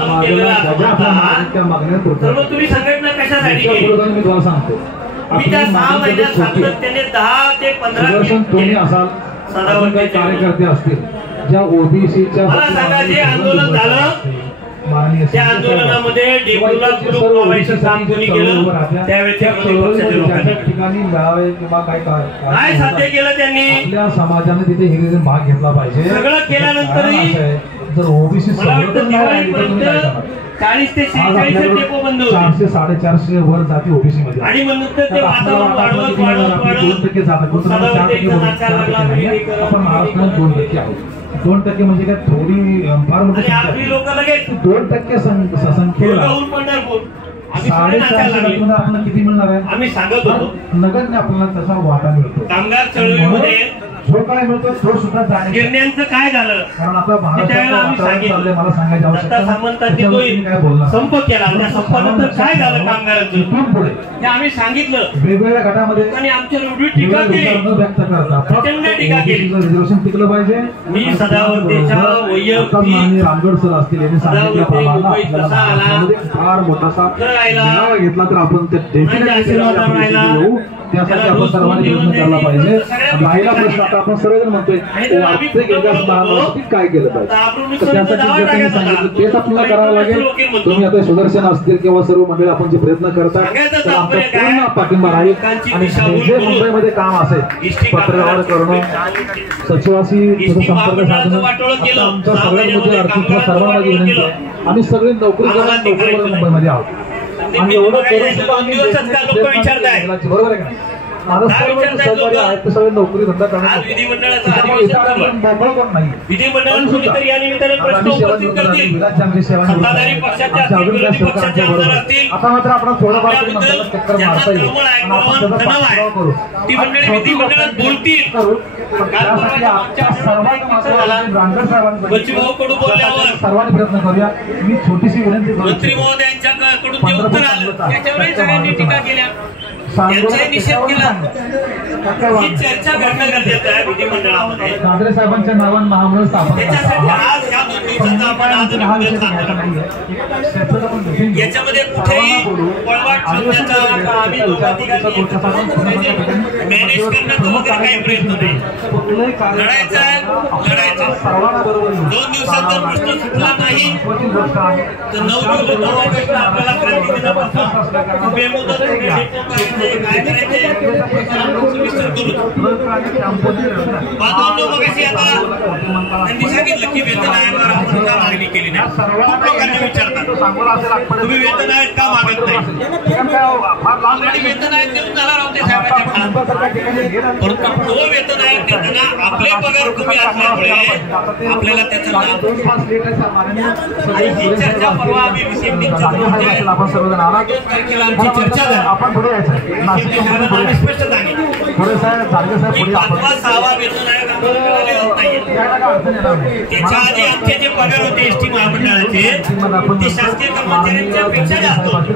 चालू केलेला तर मग तुम्ही संघटना कशासाठी केली? मी तुम्हाला सांगतो, मी त्या 6 महिन्यात सातत्याने 10 ते 15 तुम्ही असाल सदावर्ती कार्यकर्ते असतील ज्या ओबीसीच्या मला सांगा, जे आंदोलन झालं त्या आंदोलनामध्ये डेब्यूला ग्रुप लावायचं काम कोणी केलं? त्यावेळेच्या पक्षाच्या लोकांनी ठिकाणी मिळावे किंवा काय साध्य केलं त्यांनी? आपल्या समाजाने तिथे हिरे भाग घेतला पाहिजे. सगळं केल्यानंतरही जर ओबीसी 40 ते 46 डेपो बंद होते. 400 450 वर जाती ओबीसी मध्ये आणि मग नंतर ते वातावरण वाढवत 2% जातात. आपण महाराष्ट्रात 2% आहोत. 2% म्हणजे काय थोडी फार मोठी आपली लोक लगेच 2% संख्येला 450 आपल्याला किती मिळणार आहे? आम्ही सांगत होतो नगरने आपल्याला तसा वाटा मिळतो. कामगार चळवळीमध्ये जो काय मिळतो तो सुद्धा गिरण्यांचं काय झालं? कारण आपला सांगितलं मला सांगायचं दत्ता सामंतांनी तो संप केला. त्या संपानंतर काय झालं कामगारांचं पुढे ते आम्ही सांगितलं. वेगवेगळ्या गटामध्ये आणि आमच्यावर एवढी टीका केली, व्यक्त करतात. प्रचंड टीका केली. रिझर्वेशन टिकलं पाहिजे. मी सदावर्तेच्या वैयक्तिक रामगड सर असतील यांनी सांगितल्याप्रमाणे फार मोठासा मेळावा घेतला तर आपण त्यासाठी आपण सर्वांनी प्रयत्न करायला पाहिजे. राहिला प्रश्न आता आपण सर्वजण म्हणतोय आर्थिक विकास महाराष्ट्रात काय केलं पाहिजे, तर त्यासाठी सांगितलं तेच आपल्याला करावं लागेल. तुम्ही आता सुदर्शन असतील किंवा सर्व मंडळी आपण जे प्रयत्न करतात तर आमचा पूर्ण पाठिंबा राहील. आणि जे मुंबईमध्ये काम असेल पत्रव्यवहार करणं, सचिवाशी संपर्क साधणं, आमच्या सगळ्यांमध्ये आर्थिक सर्वांमध्ये विनंती आहे. आम्ही सगळे नोकरीवर मुंबईमध्ये आहोत आणि एवढं करून सुद्धा आम्ही बरोबर आहे का? माझं सर्व सहकारी आहेत ते सगळे नोकरी धंदा करण्यात विधिमंडळाचा कोणीतरी या निमित्ताने प्रश्न उपस्थित करतील. सत्ताधारी पक्षाच्या असतील, विरोधी पक्षाचे आमदार असतील, आता मात्र आपण थोडंफार ज्यांना तळमळ आहे, तणाव आहे, ती मंडळी विधिमंडळात बोलतील. बच्चूभाऊ कडू बोलल्यावर सर्वांनी प्रयत्न करूया. मी छोटीशी विनंती करतो, मंत्री महोदयांच्याकडून जे उत्तर आलं त्याच्यावरही सगळ्यांनी टीका केल्या, त्यांचाही निषेध केला. ही चर्चा घडणं गरजेचं आहे विधिमंडळामध्ये. ठाकरे साहेबांच्या नावानं महामंडळ स्थापन त्याच्यासाठी आज या 2 दिवसाचा आपण आज याच्यामध्ये कुठेही पळवाट ठेवण्याचा आम्ही मॅनेज करण्याचा वगैरे काही प्रयत्न नाही. लढायचा आहे, लढायचा. 2 दिवसात जर प्रश्न सुटला नाही तर 9 ऑगस्टला आपल्याला क्रांती दिनापासून बेमुदत काय करायचे मगाशी आता त्यांनी सांगितलं की वेतन आयोगावर आपण का मागणी केली नाही. खूप लोकांनी विचारतात तुम्ही वेतन आयोग का मागत नाही. वेतन आयोग देऊन जाणार होते साहेबांच्या काळात, परंतु तो वेतन आयोग देताना आपले पगार कमी असल्यामुळे आपल्याला त्याचा लाभ. आणि ही चर्चा परवा आम्ही विसेंटिंगच्या तारखेला आमची चर्चा झाली. आम्ही स्पष्ट सांगितलं की 5वा 6वा वेतन आयोग आंदोलनाला होत नाहीये. त्याच्या आधी आमचे जे पगार होते एसटी महामंडळाचे ते शासकीय कर्मचाऱ्यांच्या पेक्षा जास्त होते.